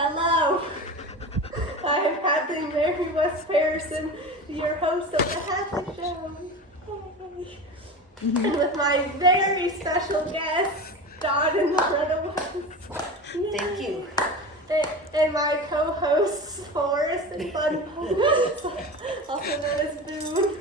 Hello, I am Hadley Mary West-Parison, your host of the Hadley Show. Hey. And with my very special guest, Dawn and Loretta West. Thank you. And my co-hosts, Forrest and Fun, also known as Boone.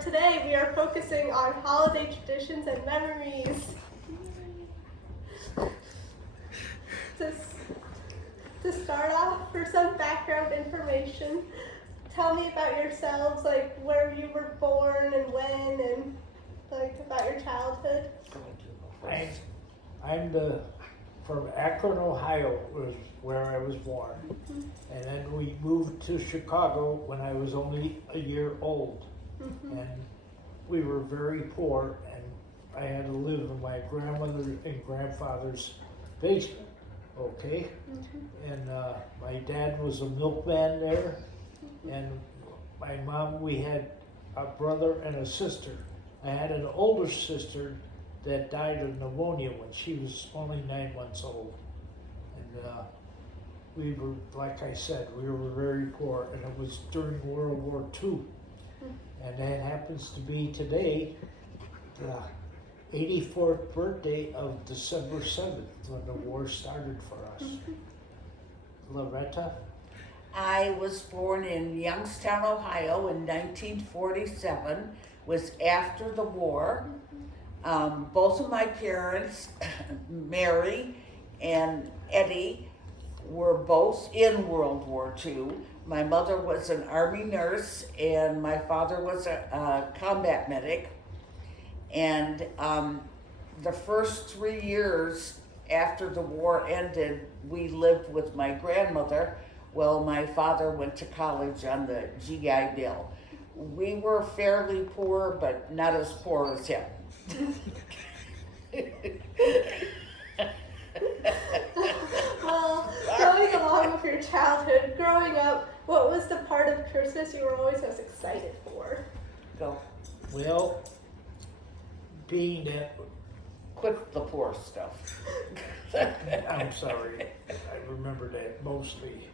Today we are focusing on holiday traditions and memories. To start off, for some background information, tell me about yourselves, like where you were born and when, and like about your childhood. I'm from Akron, Ohio, was where I was born. Mm-hmm. And then we moved to Chicago when I was only a year old. Mm-hmm. And we were very poor, and I had to live in my grandmother and grandfather's basement, okay? Mm-hmm. And my dad was a milkman there, and my mom, we had a brother and a sister. I had an older sister that died of pneumonia when she was only 9 months old. And we were, like I said, we were very poor, and it was during World War II. And that happens to be today, the 84th birthday of December 7th, when the war started for us. Loretta? I was born in Youngstown, Ohio in 1947, was after the war. Both of my parents, Mary and Eddie, were both in World War II. My mother was an Army nurse and my father was a combat medic. And the first 3 years after the war ended, we lived with my grandmother while my father went to college on the GI Bill. We were fairly poor, but not as poor as him. Well, going along with your childhood, growing up, what was the part of Christmas you were always most excited for? Go. Well, being that, Quit the poor stuff. I'm sorry, I remember that mostly.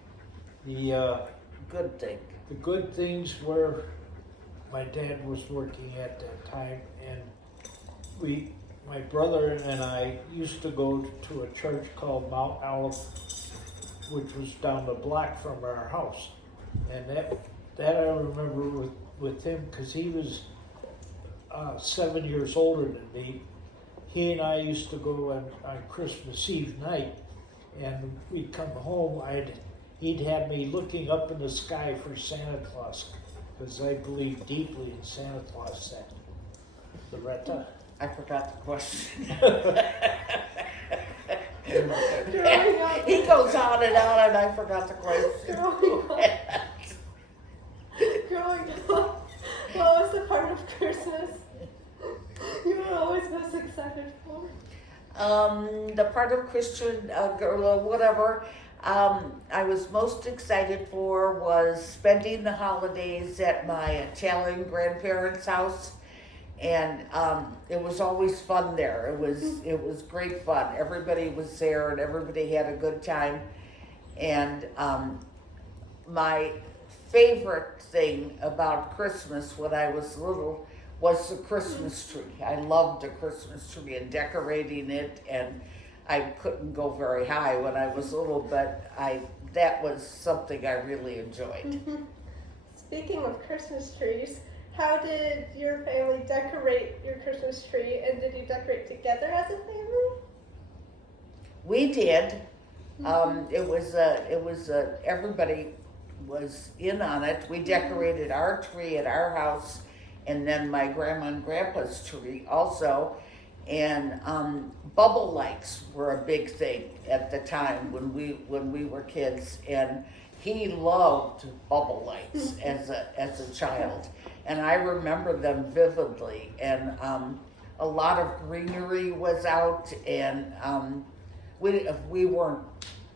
The Good thing. the good things were my dad was working at that time, and my brother and I used to go to a church called Mount Olive, which was down the block from our house. And that I remember with him, because he was 7 years older than me. He and I used to go on Christmas Eve night, and we'd come home, he'd have me looking up in the sky for Santa Claus, because I believe deeply in Santa Claus then. Loretta? I forgot the question. Growing up, He goes on, and I forgot the question. growing up, what was the part of Christmas you were always most excited for? The part of Christian or whatever I was most excited for was spending the holidays at my Italian grandparents' house, and it was always fun there. It was great fun. Everybody was there, and everybody had a good time. And my favorite thing about Christmas when I was little was the Christmas tree. I loved the Christmas tree and decorating it, and I couldn't go very high when I was little, but that was something I really enjoyed. Speaking of Christmas trees, how did your family decorate your Christmas tree, and did you decorate together as a family? We did. It was everybody was in on it. We decorated our tree at our house, and then my grandma and grandpa's tree also. And bubble lights were a big thing at the time when we were kids, and he loved bubble lights as a child, and I remember them vividly. And a lot of greenery was out, and we weren't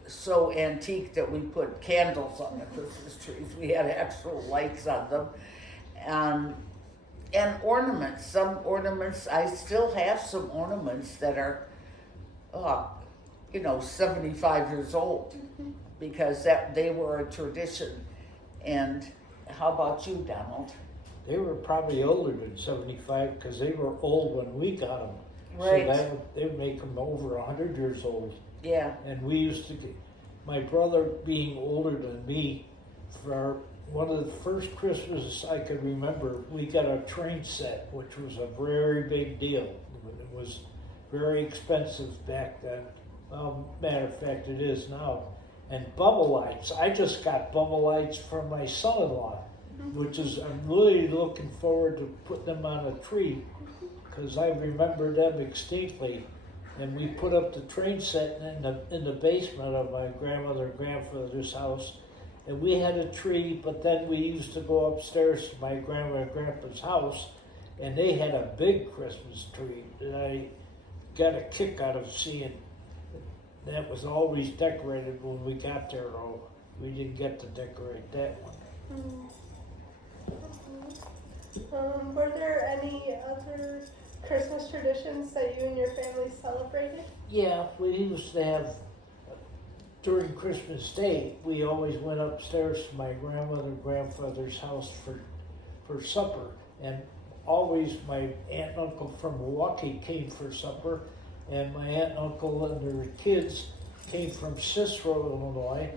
so antique that we put candles on the Christmas trees. We had actual lights on them. And ornaments. Some ornaments, I still have some ornaments that are 75 years old, because they were a tradition. And how about you, Donald? They were probably older than 75 because they were old when we got them. Right. So they would make them over 100 years old. Yeah. And we used to get, my brother being older than me, for one of the first Christmases I could remember, we got a train set, which was a very big deal. It was very expensive back then. Matter of fact, it is now. And bubble lights. I just got bubble lights from my son-in-law, which is, I'm really looking forward to putting them on a tree, because I remember them distinctly. And we put up the train set in the basement of my grandmother and grandfather's house. And we had a tree, but then we used to go upstairs to my grandma and grandpa's house, and they had a big Christmas tree that I got a kick out of seeing. That was always decorated when we got there, though. We didn't get to decorate that one. Were there any other Christmas traditions that you and your family celebrated? Yeah, we used to have, during Christmas Day, we always went upstairs to my grandmother and grandfather's house for supper. And always my aunt and uncle from Milwaukee came for supper. And my aunt and uncle and their kids came from Cicero, Illinois.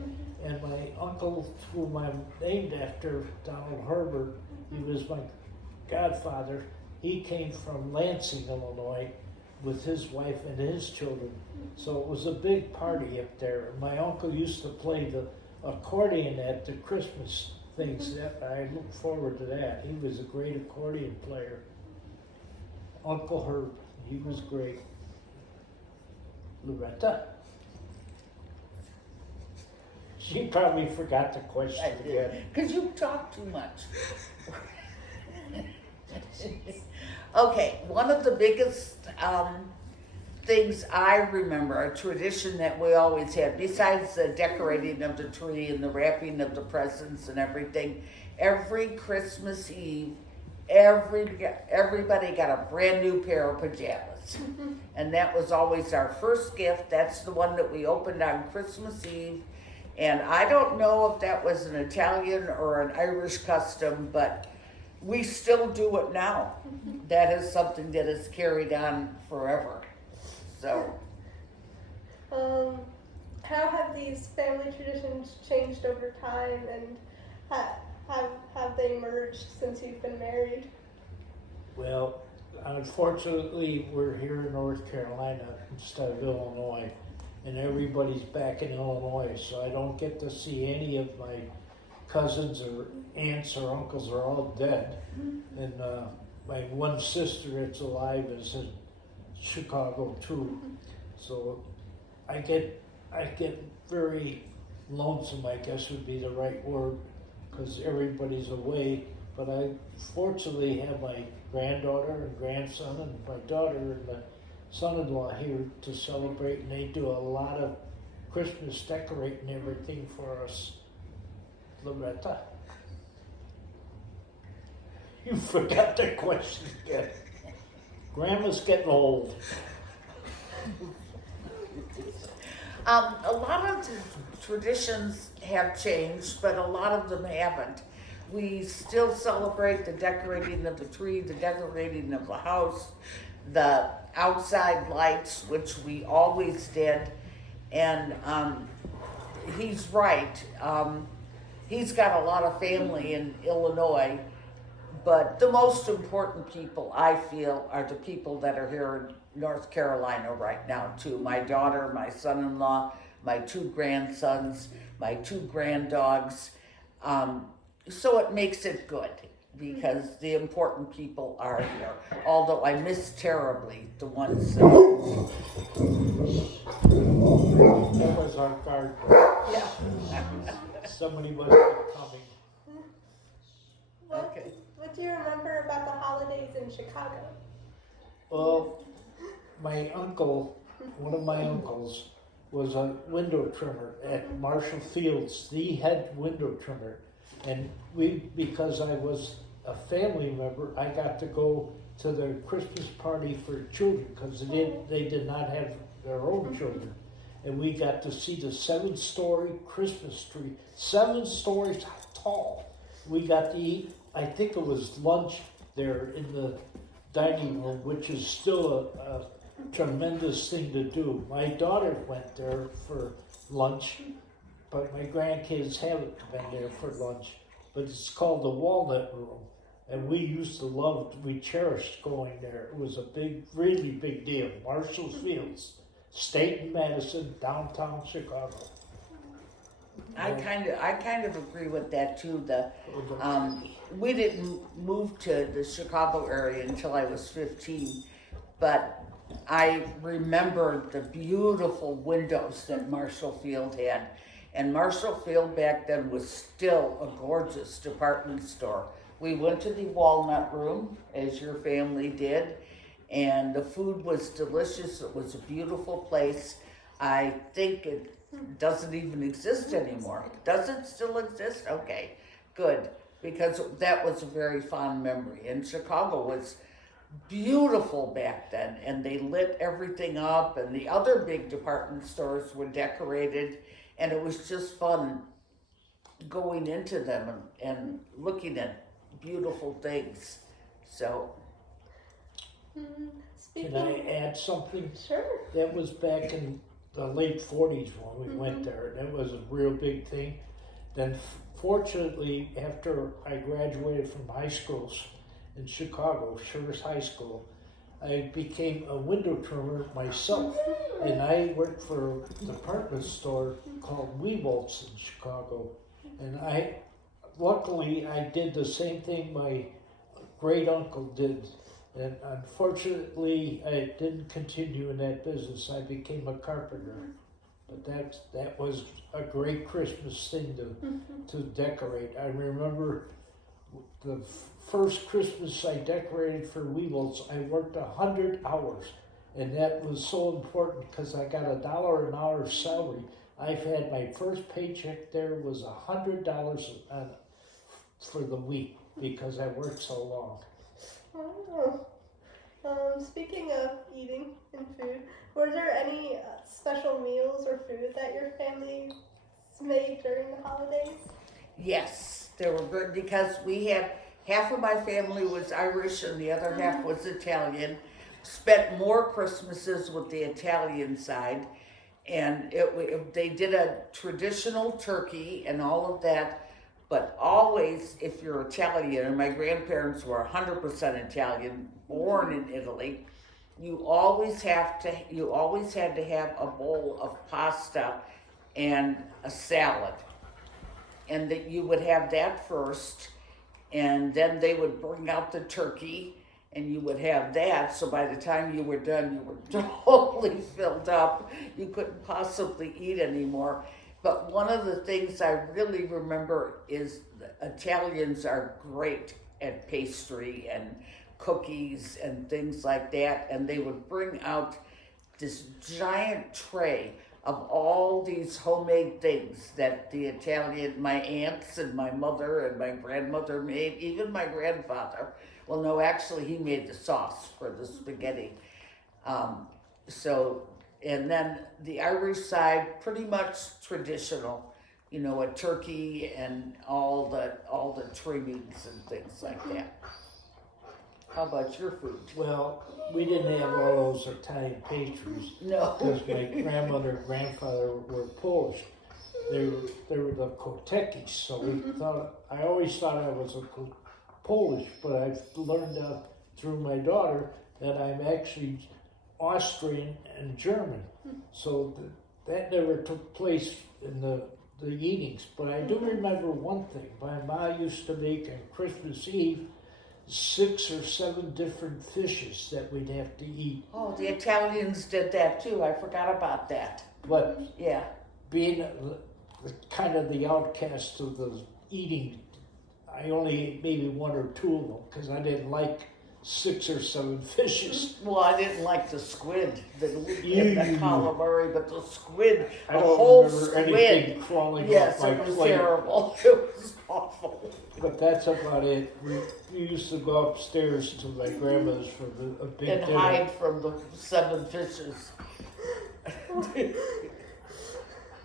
And my uncle, whom I'm named after, Donald Herbert, he was my godfather. He came from Lansing, Illinois, with his wife and his children. So it was a big party up there. My uncle used to play the accordion at the Christmas things. I look forward to that. He was a great accordion player. Uncle Herb, he was great. Loretta. She probably forgot the question again. Because you talk too much. Okay, one of the biggest things I remember, a tradition that we always had, besides the decorating of the tree and the wrapping of the presents and everything, every Christmas Eve, everybody got a brand new pair of pajamas. And that was always our first gift. That's the one that we opened on Christmas Eve. And I don't know if that was an Italian or an Irish custom, but we still do it now. That is something that is carried on forever. So, how have these family traditions changed over time, and have they merged since you've been married? Well, unfortunately, we're here in North Carolina instead of Illinois, and everybody's back in Illinois, so I don't get to see any of my cousins or aunts or uncles are all dead. And my one sister that's alive is in Chicago too. So I get very lonesome, I guess would be the right word, because everybody's away. But I fortunately have my granddaughter and grandson and my daughter and my son-in-law here to celebrate, and they do a lot of Christmas decorating and everything for us. Loretta, you forgot the question again. Grandma's getting old. a lot of the traditions have changed, but a lot of them haven't. We still celebrate the decorating of the tree, the decorating of the house, the outside lights, which we always did. And he's right. He's got a lot of family in Illinois, but the most important people, I feel, are the people that are here in North Carolina right now, too. My daughter, my son-in-law, my two grandsons, my two granddogs. So it makes it good, because the important people are here. Although I miss terribly the ones that... That was our gardener. Yeah. Somebody must be coming. Okay. What do you remember about the holidays in Chicago? Well, my uncle, one of my uncles, was a window trimmer at Marshall Fields, the head window trimmer. And because I was a family member, I got to go to their Christmas party for children, because they did not have their own children. And we got to see the 7-story Christmas tree, 7 stories tall. We got to eat, I think it was lunch there in the dining room, which is still a tremendous thing to do. My daughter went there for lunch, but my grandkids haven't been there for lunch. But it's called the Walnut Room. And we cherished going there. It was a big, really big deal. Marshall Fields, State and Madison, downtown Chicago. I kind of agree with that too. We didn't move to the Chicago area until I was 15, but I remember the beautiful windows that Marshall Field had. And Marshall Field back then was still a gorgeous department store. We went to the Walnut Room, as your family did, and the food was delicious. It was a beautiful place. I think it doesn't even exist anymore. Does it still exist? Okay, good, because that was a very fond memory. And Chicago was beautiful back then, and they lit everything up, and the other big department stores were decorated, and it was just fun going into them and looking at beautiful things. So, can I add something? Sure. That was back in the late 40s when we went there. That was a real big thing. Then fortunately, after I graduated from high schools in Chicago, Sheriff's High School, I became a window trimmer myself. And I worked for a department store called Weebolt's in Chicago. And luckily I did the same thing my great uncle did. And unfortunately, I didn't continue in that business. I became a carpenter. But that was a great Christmas thing to decorate. I remember the first Christmas I decorated for Weebles, I worked 100 hours. And that was so important because I got $1 an hour salary. I've had my first paycheck there was $100 for the week because I worked so long. Oh. Speaking of eating and food, were there any special meals or food that your family made during the holidays? yes, they were good because we had half of my family was Irish and the other half was Italian. Spent more Christmases with the Italian side, and they did a traditional turkey and all of that. But always, if you're Italian, and my grandparents were 100% Italian, born in Italy, you always had to have a bowl of pasta and a salad, and that you would have that first, and then they would bring out the turkey, and you would have that. So by the time you were done, you were totally filled up. You couldn't possibly eat anymore. But one of the things I really remember is the Italians are great at pastry and cookies and things like that. And they would bring out this giant tray of all these homemade things that my aunts and my mother and my grandmother made, even my grandfather. Well, no, actually he made the sauce for the spaghetti. And then the Irish side, pretty much traditional, a turkey and all the trimmings and things like that. How about your food? Well, we didn't have all those Italian pastries. No. Because my grandmother and grandfather were Polish. They were the Kotekis, so I always thought I was Polish, but I've learned through my daughter that I'm actually Austrian and German. So that never took place in the eatings. But I do remember one thing. My mom used to make on Christmas Eve 6 or 7 different fishes that we'd have to eat. Oh, the Italians did that too. I forgot about that. But yeah, being kind of the outcast of the eating, I only ate maybe 1 or 2 of them because I didn't like 6 or 7 fishes. Well, I didn't like the squid, the calamari, but the squid, I the don't whole remember squid. anything crawling Yes, off my it was plate. terrible. It was awful. But that's about it. We used to go upstairs to my grandmother's for a big And dinner. hide from the 7 fishes.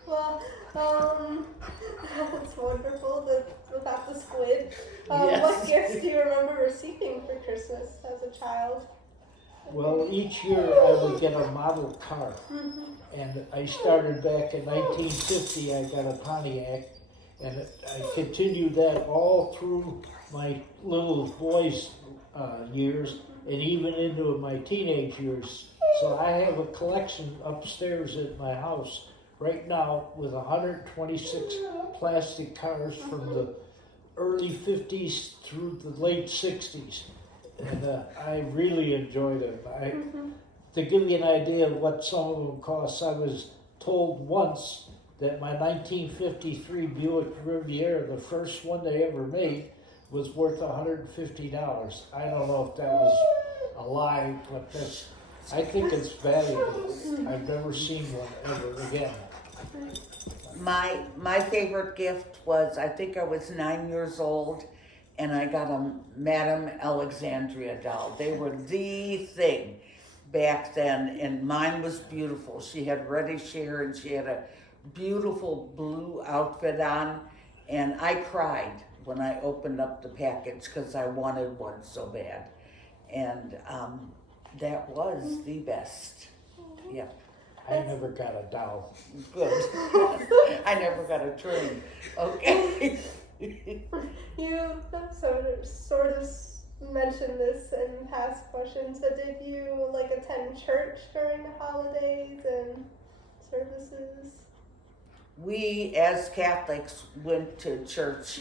Well, that's wonderful without the squid. Yes. What gifts do you remember receiving for Christmas as a child? Well, each year I would get a model car. And I started back in 1950, I got a Pontiac. And I continued that all through my little boy's years and even into my teenage years. So I have a collection upstairs at my house right now with 126 plastic cars from the early 50s through the late 60s. And I really enjoy them. To give you an idea of what some of them cost, I was told once that my 1953 Buick Riviera, the first one they ever made, was worth $150. I don't know if that was a lie, but I think it's valuable. I've never seen one ever again. My favorite gift was, I think I was 9 years old, and I got a Madame Alexandria doll. They were the thing back then, and mine was beautiful. She had reddish hair, and she had a beautiful blue outfit on, and I cried when I opened up the package because I wanted one so bad. And that was the best. Yeah. I never got a doll. Good. I never got a train. Okay. You sort of mentioned this in past questions, but did you attend church during the holidays and services? We, as Catholics, went to church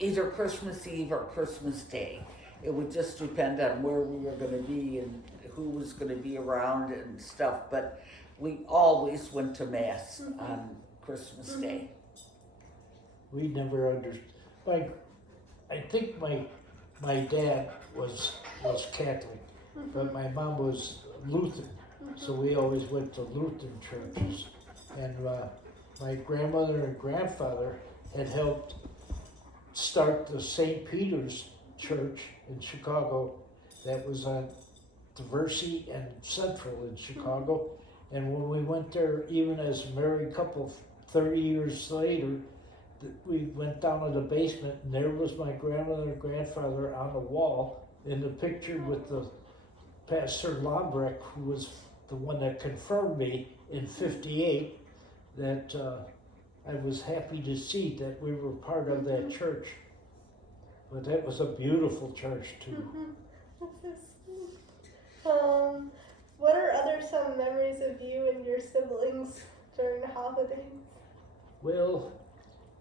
either Christmas Eve or Christmas Day. It would just depend on where we were going to be and who was going to be around and stuff. But we always went to Mass on Christmas Day. We never understood. I think my dad was Catholic, but my mom was Lutheran, so we always went to Lutheran churches. And my grandmother and grandfather had helped start the St. Peter's Church in Chicago that was on Diversey and Central in Chicago. And when we went there, even as a married couple 30 years later, we went down to the basement, and there was my grandmother and grandfather on the wall in the picture with the Pastor Lombrecht, who was the one that confirmed me in '58, that I was happy to see that we were part of that church. But that was a beautiful church too. What are some memories of you and your siblings during the holidays? Well,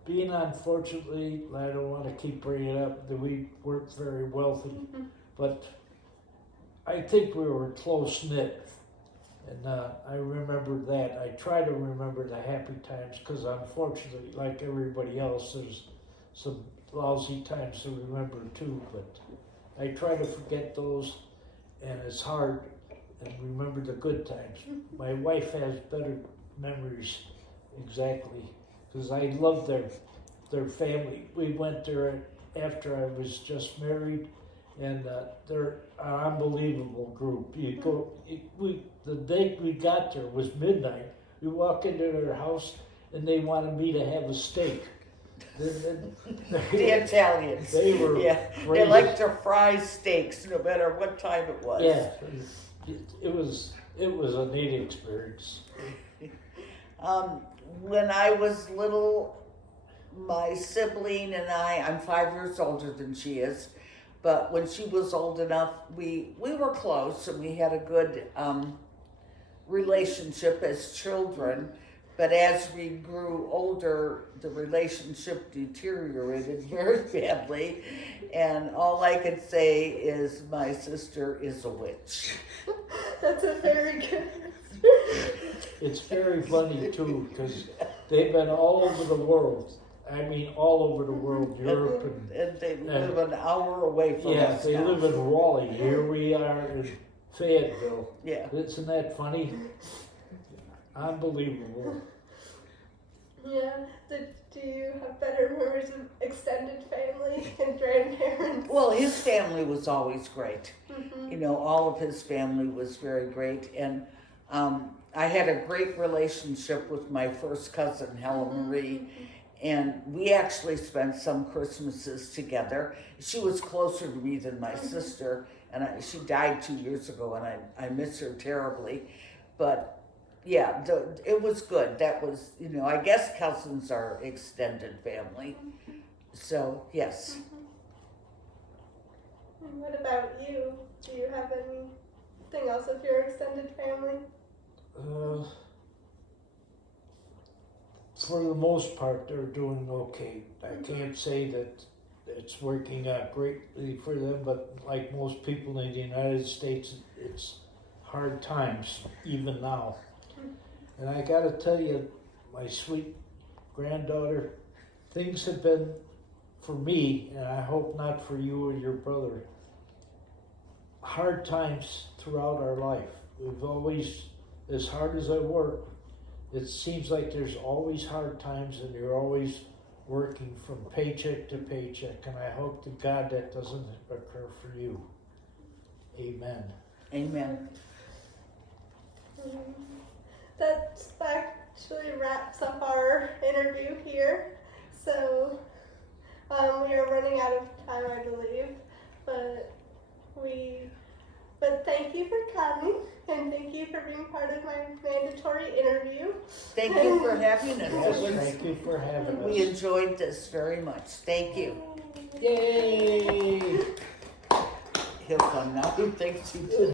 being unfortunately, I don't want to keep bringing it up, that we weren't very wealthy, but I think we were close-knit. And I remember that. I try to remember the happy times because unfortunately, like everybody else, there's some lousy times to remember too. But I try to forget those, and it's hard, and remember the good times. My wife has better memories, exactly, because I love their family. We went there after I was just married, and they're an unbelievable group. The day we got there was midnight. We walk into their house, and they wanted me to have a steak. The Italians. They were They crazy. liked to fry steaks no matter what time it was. Yeah, it was a neat experience. When I was little, my sibling and I'm 5 years older than she is, but when she was old enough, we were close and we had a good relationship as children. But as we grew older, the relationship deteriorated very badly. And all I could say is my sister is a witch. That's a very good It's very funny too, because they've been all over the world. I mean, all over the world, Europe And they live an hour away from yeah, us they now. live in Raleigh. Here we are in Fayetteville. Yeah. Isn't that funny? Unbelievable. Yeah. Do you have better memories of extended family and grandparents? Well, his family was always great. Mhm. You know, all of his family was very great. And I had a great relationship with my first cousin, Helen Marie. And we actually spent some Christmases together. She was closer to me than my sister. And she died 2 years ago, and I miss her terribly. But yeah, it was good. That was, you know, I guess cousins are extended family. So, yes. And what about you? Do you have anything else with your extended family? For the most part, they're doing okay. I can't say that it's working out greatly for them, but like most people in the United States, it's hard times, even now. And I gotta tell you, my sweet granddaughter, things have been, for me, and I hope not for you or your brother, hard times throughout our life. We've always, as hard as I work, it seems like there's always hard times, and you're always working from paycheck to paycheck, and I hope to God that doesn't occur for you. Amen. Amen. That actually wraps up our interview here. So we are running out of time, I believe. But thank you for coming, and thank you for being part of my mandatory interview. Thank you for having us. Yes, thank you for having We us. enjoyed this very much. Thank you. Yay! He'll come now. Thanks you too.